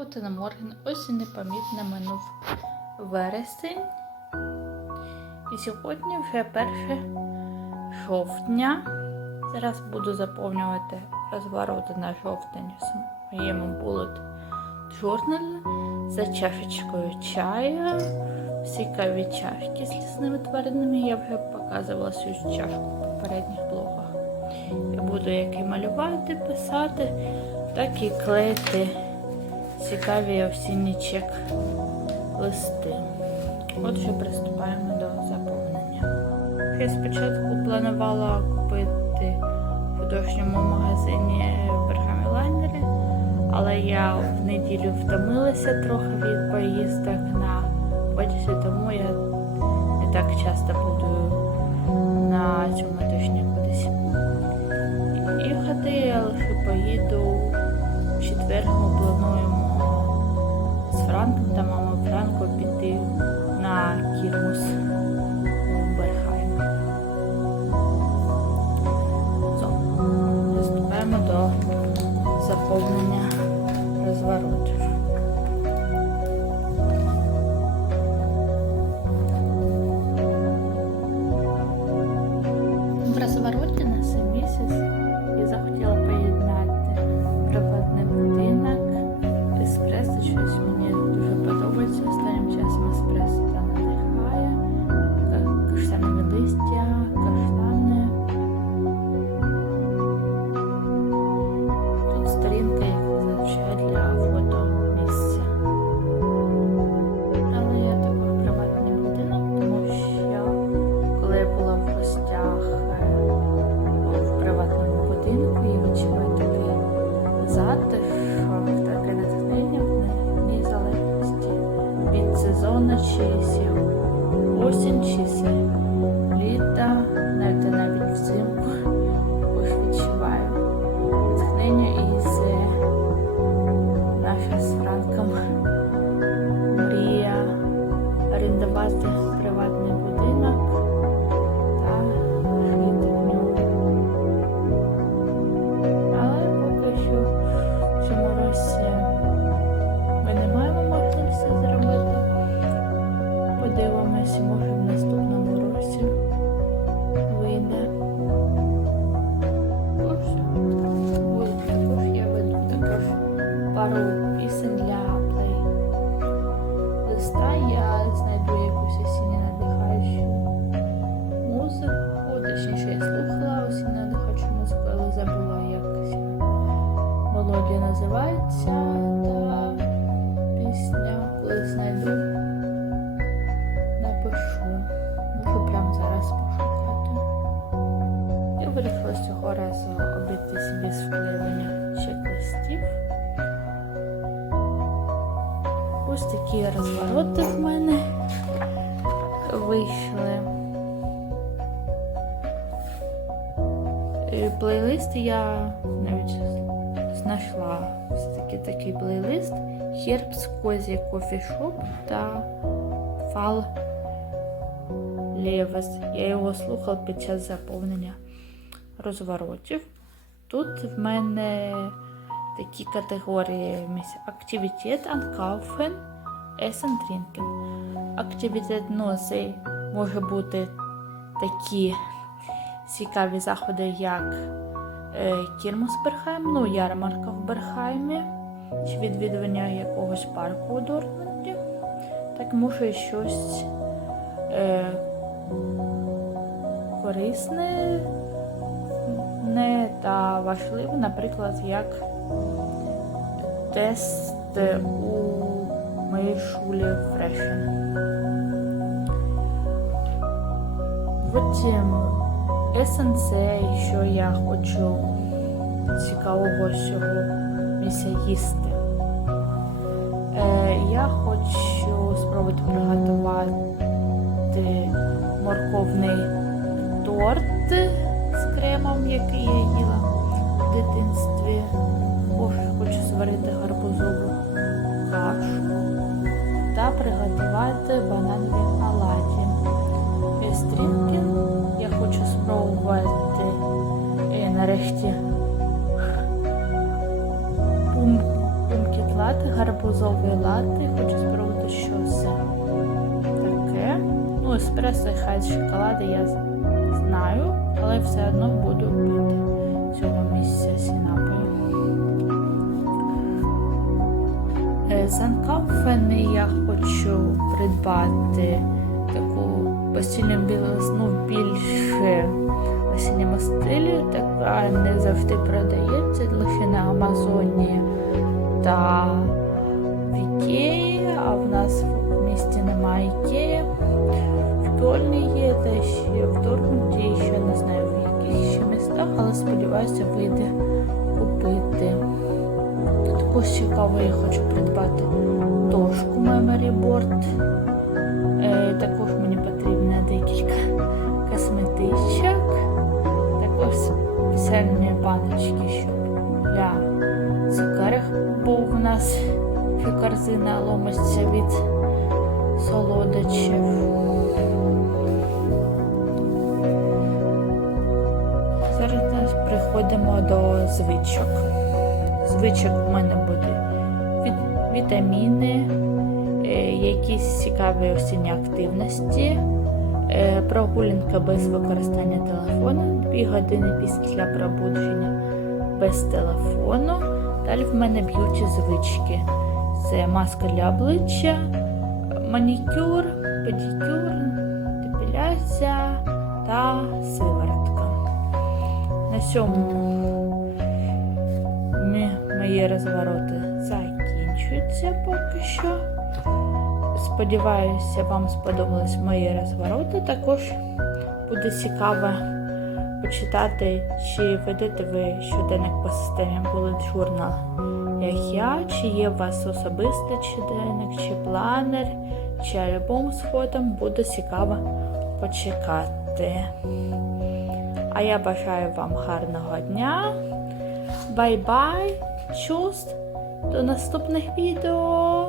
Гутен Морген, ось і непомітно минув вересень. І сьогодні вже 1 жовтня. Зараз буду заповнювати розвороти на жовтень в своєму bullet journal за чашечкою чаю. Всі каві чашки з лісними тваринами. Я вже показувала свою чашку в попередніх блогах. Я буду як і малювати, писати, так і клеїти цікаві осінні чек листи. Отже, приступаємо до заповнення. Я спочатку планувала купити в художньому магазині бергамі лайнери, але я в неділю втомилася трохи від поїздок на потязі, тому я не так часто буду на цьому тижні кудись їхати, я лише поїду в четвер плануємо Франком та мамою Франко піти на Кірмус у. Все, приступаємо до заповнення розворотів. В розвороті на цей місяць захотіла поєднати листя, каштани. Тут сторінка, як зазвичай для фото місця. Але я також приватний будинок, тому що коли я була в гостях е, в приватному будинку і відчуваю такий затишок, таке натхнення в ній залежності від сезону, чи сі осінь, чи сі літа, навіть навіть взимку ось відчуваю натхнення і е, наша з Франком мрія орендувати пісень для плей листа. Я знайду якусь осінню надихаючу музику, точніше я слухала осінню надихаючу музику, але забула якось мелодія називається та пісня, коли знайду, напишу. Зараз пошукати. Я вирішила з цього разу обійтися без вклеювання такі розвороти в мене вийшли. Е, Плейлист я навіть знайшла ось такий плейлист Herbs Cozy Coffee Shop та Fall Leves. Я його слухала під час заповнення розворотів. Тут в мене такі категорії місця. Активітет, Ankaufen, Essen, Trinken. Активітет, це може бути такі цікаві заходи, як е, Кірмус Берхайм, ну, ярмарка в Берхаймі, чи відвідування якогось парку у Дортмунді. Так може щось е, корисне не та важливе, наприклад, як тест у моїй шулі Фрешен. Потім СНЦ, що я хочу цікавого цього місця їсти. Е, я хочу спробувати приготувати морковний торт з кремом, який я їла в дитинстві. Також хочу зварити гарбузову та приготувати бананові оладі. Стрінки я хочу спробувати е, нарешті пум, пумкіт лати гарбузовий лати. Хочу спробувати, що це таке. Ну, еспресо і хай з шоколаду я знаю, але все одно буду пити цього місця ці Е, З Анкауфени я хочу придбати таку постільну білизну в більше осінньому стилі. Така не завжди продається лише на Амазоні та в Ікеї, а в нас в місті немає Ікеї. В Кольні є, та ще в Дортмунді, і ще не знаю в яких ще містах, але сподіваюся, вийде купити. Також цікаво я хочу придбати дошку Memory Board. Е, також мені потрібно декілька косметичок. Також спеціальні баночки, щоб для цукерок, бо в нас корзина ломиться від солодощів. Зараз приходимо до звичок. Звичок в мене буде вітаміни, е, якісь цікаві осінні активності, е, прогулянка без використання телефону, 2 години після пробудження без телефону. Далі в мене б'юті звички. Це маска для обличчя, манікюр, педикюр, депіляція та сиворотка. На цьому ми- мої розвороти закінчуються поки що. Сподіваюся, вам сподобались мої розвороти. Також буде цікаво почитати, чи ведете ви щоденник по системі Bullet Journal, як я, чи є у вас особистий щоденник, чи планер, чи альбом з фотом. Буде цікаво почекати. А я бажаю вам гарного дня. Бай-бай! Чус! До наступних відео!